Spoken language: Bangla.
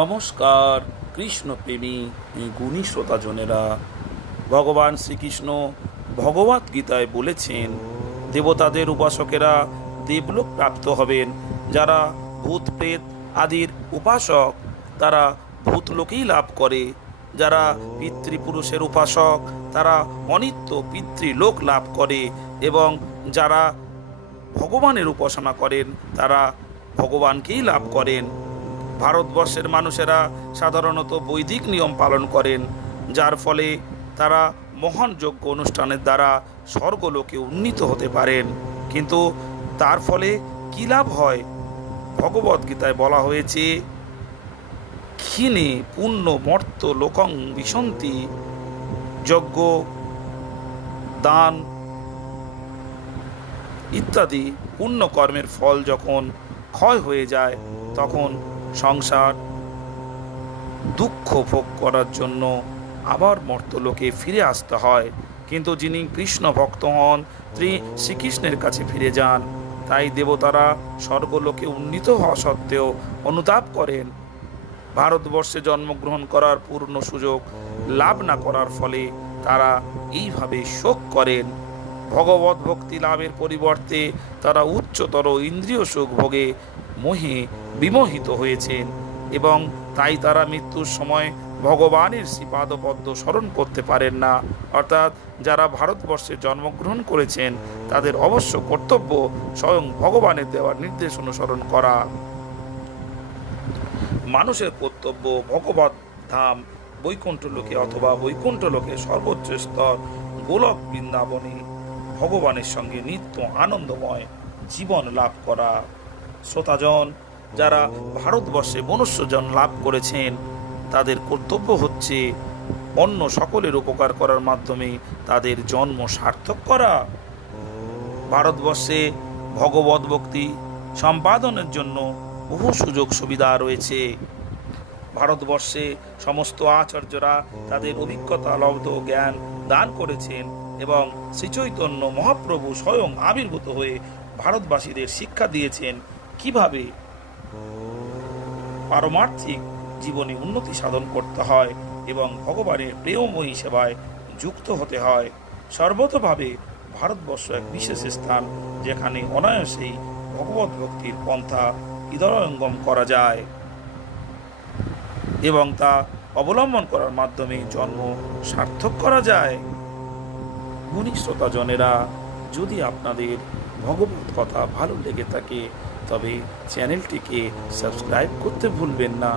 নমস্কার কৃষ্ণপ্রেমী গুণী শ্রোতাজনেরা। ভগবান শ্রীকৃষ্ণ ভগবদ্ গীতায় বলেছেন, দেবতাদের উপাসকেরা দেবলোক প্রাপ্ত হবেন। যারা ভূত প্রেত আদির উপাসক তারা ভূতলোকেই লাভ করে। যারা পিতৃপুরুষের উপাসক তারা অনিত্য পিতৃলোক লাভ করে। এবং যারা ভগবানের উপাসনা করেন তারা ভগবানকেই লাভ করেন। ভারতবর্ষের মানুষেরা সাধারণত বৈদিক নিয়ম পালন করেন, যার ফলে তারা মহান যজ্ঞ অনুষ্ঠানের দ্বারা স্বর্গলোকে উন্নীত হতে পারেন। কিন্তু তার ফলে কী লাভ হয়? ভগবদ্গীতায় বলা হয়েছে, ক্ষীণে পুণ্য মর্ত লোকং বিশন্তি। যজ্ঞ, দান ইত্যাদি পুণ্যকর্মের ফল যখন ক্ষয় হয়ে যায় তখন সংসার দুঃখ ভোগ করার জন্য আবার মর্তলোকে ফিরে আসতে হয়। কিন্তু যিনি কৃষ্ণ ভক্ত হন তিনি শ্রীকৃষ্ণের কাছে ফিরে যান। তাই দেবতারা স্বর্গলোকে উন্নীত হওয়া সত্ত্বেও অনুতাপ করেন। ভারতবর্ষে জন্মগ্রহণ করার পূর্ণ সুযোগ লাভ না করার ফলে তারা এইভাবে শোক করেন। ভগবত ভক্তি লাভের পরিবর্তে তারা উচ্চতর ইন্দ্রিয় সুখ ভোগে মোহে বিমোহিত হয়েছেন এবং তাই তারা মৃত্যুর সময় ভগবানের শ্রীপাদপদ্ম স্মরণ করতে পারেন না। অর্থাৎ যারা ভারতবর্ষে জন্মগ্রহণ করেছেন তাদের অবশ্য কর্তব্য স্বয়ং ভগবানের দেওয়ার নির্দেশ অনুসরণ করা। মানুষের কর্তব্য ভগবত ধাম বৈকুণ্ঠ লোকে অথবা বৈকুণ্ঠ লোকে সর্বোচ্চ স্তর গোলক বৃন্দাবনে ভগবানের সঙ্গে নিত্য আনন্দময় জীবন লাভ করা। শ্রোতাজন, যারা ভারতবর্ষে মনুষ্যজন লাভ করেছেন তাদের কর্তব্য হচ্ছে অন্য সকলের উপকার করার মাধ্যমে তাদের জন্ম সার্থক করা। ভারতবর্ষে ভগবত ভক্তি সম্পাদনের জন্য বহু সুযোগ সুবিধা রয়েছে। ভারতবর্ষে সমস্ত আচার্যরা তাদের অভিজ্ঞতা লব্ধ জ্ঞান দান করেছেন এবং শ্রীচৈতন্য মহাপ্রভু স্বয়ং আবির্ভূত হয়ে ভারতবাসীদের শিক্ষা দিয়েছেন কিভাবে পারমার্থিক জীবনে উন্নতি সাধন করতে হয় এবং ভগবানের প্রেমময়ী সেবায় যুক্ত হতে হয়। সর্বতভাবে ভারতবর্ষ এক বিশেষ স্থান যেখানে অনায়াসেই ভগবত ভক্তির পন্থা হৃদয়ঙ্গম করা যায় এবং তা অবলম্বন করার মাধ্যমে জন্ম সার্থক করা যায়। গুণী শ্রোতাজনেরা, যদি আপনাদের ভগবত কথা ভালো লেগে থাকে তবে চ্যানেলটিকে সাবস্ক্রাইব করতে ভুলবেন না।